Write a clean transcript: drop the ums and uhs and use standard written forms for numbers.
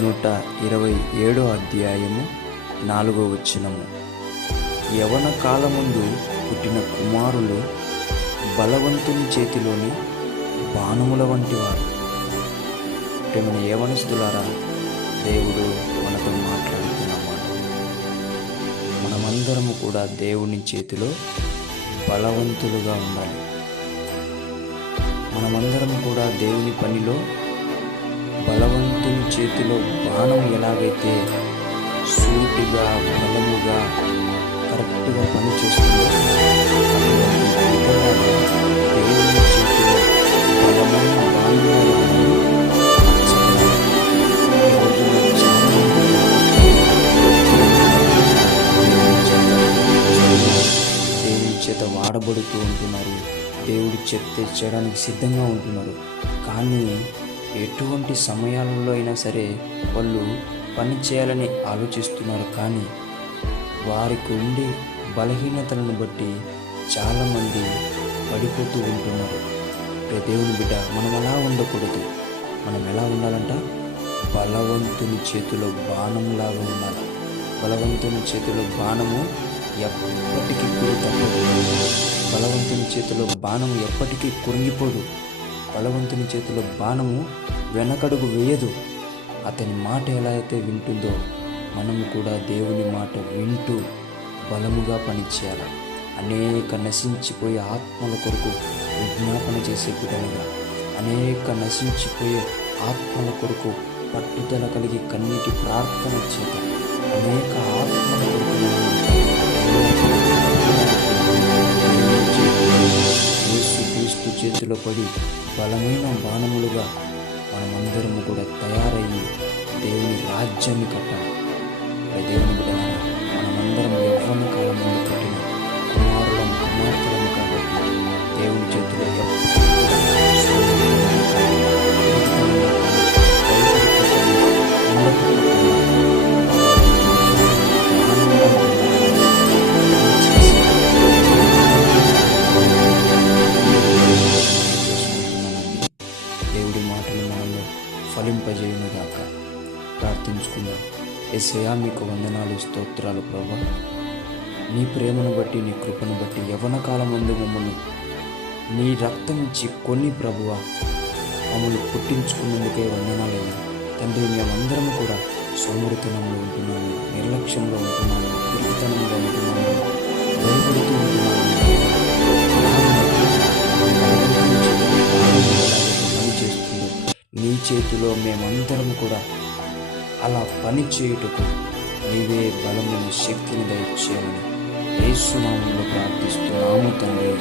127 అధ్యాయము 4వ వచనము. యవన కాలమందు పుట్టిన కుమారులు బలవంతుని చేతిలోని బాణముల వంటి వారు. ప్రేమ యవనస్తులారా, దేవుడు మనతో మాట్లాడుతున్నమాట. మనమందరము కూడా దేవుని చేతిలో బలవంతులుగా ఉండాలి. మనమందరం కూడా దేవుని పనిలో బలవంతుని చేతిలో బాణం ఎలాగైతే సూటిగా బలముగా కరెక్ట్గా పనిచేస్తుందో దేవుని చేతిలో బలమైన బాణాలు దేవుని చేత వాడబడుతూ ఉంటున్నారు. దేవుడి చేత చేయడానికి సిద్ధంగా ఉంటున్నారు. కానీ ఎటువంటి సమయాలలో అయినా సరే వాళ్ళు పని చేయాలని ఆలోచిస్తున్నారు. కానీ వారికి ఉండే బలహీనతలను బట్టి చాలామంది పడిపోతూ ఉంటున్నారు. దేవుని బిడ్డ, మనం అలా ఉండకూడదు. మనం ఎలా ఉండాలంట? బలవంతుని చేతిలో బాణంలాగా ఉండాలి. బలవంతుని చేతిలో బాణము ఎప్పటికీ తప్పదు. బలవంతుని చేతిలో బాణము ఎప్పటికీ కురింగిపోదు. బలవంతుని చేతిలో బాణము వెనకడుగు వేయదు. అతని మాట ఎలా అయితే వింటుందో మనము కూడా దేవుని మాట వింటూ బలముగా పనిచేయాలి. అనేక నశించిపోయే ఆత్మల కొరకు విజ్ఞాపన చేసే బిడ్డలుగా, అనేక నశించిపోయే ఆత్మల కొరకు పట్టుదల కలిగి కన్నీటి ప్రార్థన చేత అనేక ఆత్మల కొరకు యేసుక్రీస్తు చేతిలో పడి బలమైన బాణములుగా మనమందరము కూడా తయారయ్యి దేవుని రాజ్యాన్ని కట్టాలి. దేవుని బిడ్డలారా, మనమందరం యవ్వన కాలంలో పుట్టిన కుమారులం కుమార్తెలము కాబట్టి దేవుని చేతిలో దేవుడి మాటలు మనలో ఫలింపజేయునుగాక. ప్రార్థించుకుందాం. యేసయ్యా, మీకు వందనాలు, స్తోత్రాలు ప్రభువా. నీ ప్రేమను బట్టి, నీ కృపను బట్టి యవ్వన కాలం ముందు మమ్మల్ని నీ రక్తం ఇచ్చి కొన్ని ప్రభువా మమ్మల్ని పుట్టించుకున్నందుకే వందనాలయ్యా. తండ్రి, మేమందరము కూడా సోమరితనంలో ఉంటున్నాము, నిర్లక్ష్యంలో ఉంటున్నాము, పిరికితనంలో ఉంటున్నాము, భయపడుతూ ఉంటున్నాము. పని చేస్తుందో నీ చేతిలో మేమందరం కూడా అలా పని చేయుటకు నీవే బలమును, శక్తిని దయచేయమని యేసు నామములో ప్రార్థిస్తున్నాము తండ్రి.